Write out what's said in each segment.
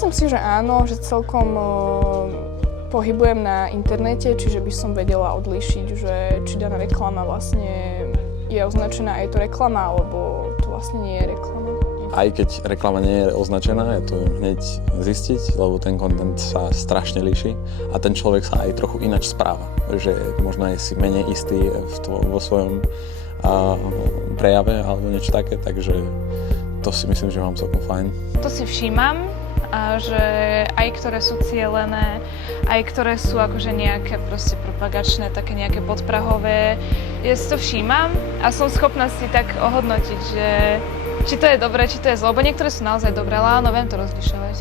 Myslím si, že áno, že celkom pohybujem na internete, čiže by som vedela odlíšiť, že či daná reklama vlastne je označená, je to reklama, alebo to vlastne nie je reklama. Aj keď reklama nie je označená, je to hneď zistiť, lebo ten content sa strašne líši a ten človek sa aj trochu ináč správa, že možno je si menej istý vo svojom prejave alebo niečo také, takže to si myslím, že mám celkom fajn. To si všímam, že aj ktoré sú cielené, aj ktoré sú akože nejaké proste propagačné, také nejaké podprahové, ja si to všímam a som schopná si tak ohodnotiť, že či to je dobré, či to je zlo, lebo niektoré sú naozaj dobré, ale áno, viem to rozlišovať.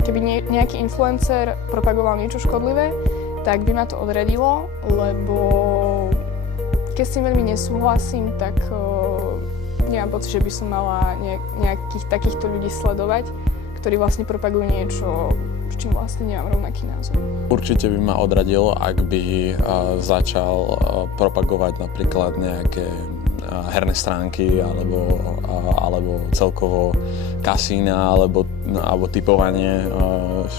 Keby nejaký influencer propagoval niečo škodlivé, tak by ma to odradilo, lebo keď s tým veľmi nesúhlasím, tak nemám pocit, že by som mala nejakých takýchto ľudí sledovať, ktorí vlastne propagujú niečo, s čím vlastne nemám rovnaký názor. Určite by ma odradilo, ak by začal propagovať napríklad nejaké herné stránky alebo celkovo kasína alebo typovanie,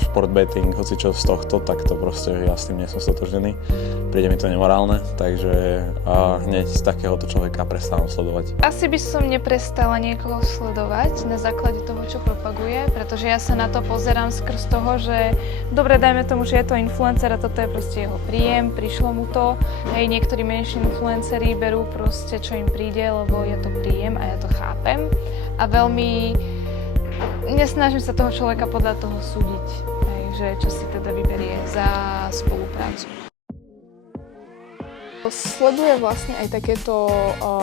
šport betting, hocičo z tohto, tak to proste ja s tým nie som stotožnený. Príde mi to nemorálne, takže hneď z takéhoto človeka prestávam sledovať. Asi by som neprestala niekoho sledovať na základe toho, čo propaguje, pretože ja sa na to pozerám skrz toho, že dobre, dajme tomu, že je to influencer a toto je proste jeho príjem, prišlo mu to. Hej, niektorí menší influenceri berú proste, čo im príde, lebo je to príjem a ja to chápem. A veľmi nesnažím sa toho človeka podľa toho súdiť, hej, že čo si teda vyberie za spoluprácu. Sledujem vlastne aj takéto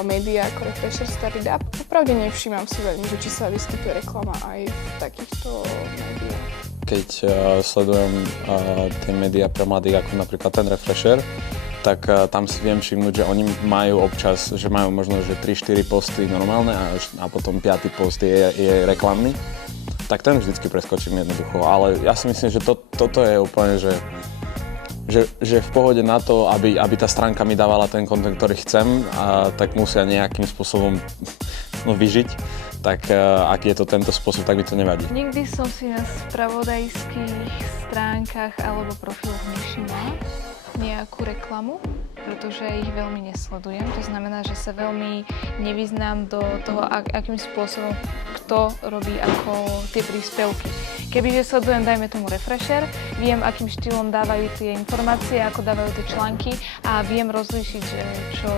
médiá ako Refresher Started Up. Popravde nevšímam si veľmi, že či sa vyskytuje reklama aj v takýchto médiách. Keď sledujem tie médiá pre mladých, ako napríklad ten Refresher, tak tam si viem všimnúť, že oni majú občas, že majú možno, že 3-4 posty normálne a potom 5. post je reklamný. Tak ten vždycky preskočím jednoducho, ale ja si myslím, že toto je úplne, že v pohode na to, aby tá stránka mi dávala ten content, ktorý chcem, tak musia nejakým spôsobom vyžiť. Tak ak je to tento spôsob, tak mi to nevadí. Nikdy som si na spravodajských stránkach alebo profiloch nevšimla nejakú reklamu, pretože ich veľmi nesledujem. To znamená, že sa veľmi nevyznám do toho, akým spôsobom kto robí ako tie príspevky. Kebyže sledujem, dajme tomu Refresher, viem, akým štýlom dávajú tie informácie, ako dávajú tie články a viem rozlíšiť, čo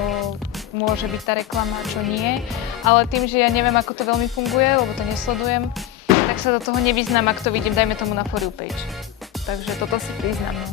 môže byť tá reklama, čo nie. Ale tým, že ja neviem, ako to veľmi funguje, lebo to nesledujem, tak sa do toho nevyznám, ak to vidím, dajme tomu na For You page. Takže toto si priznám. No.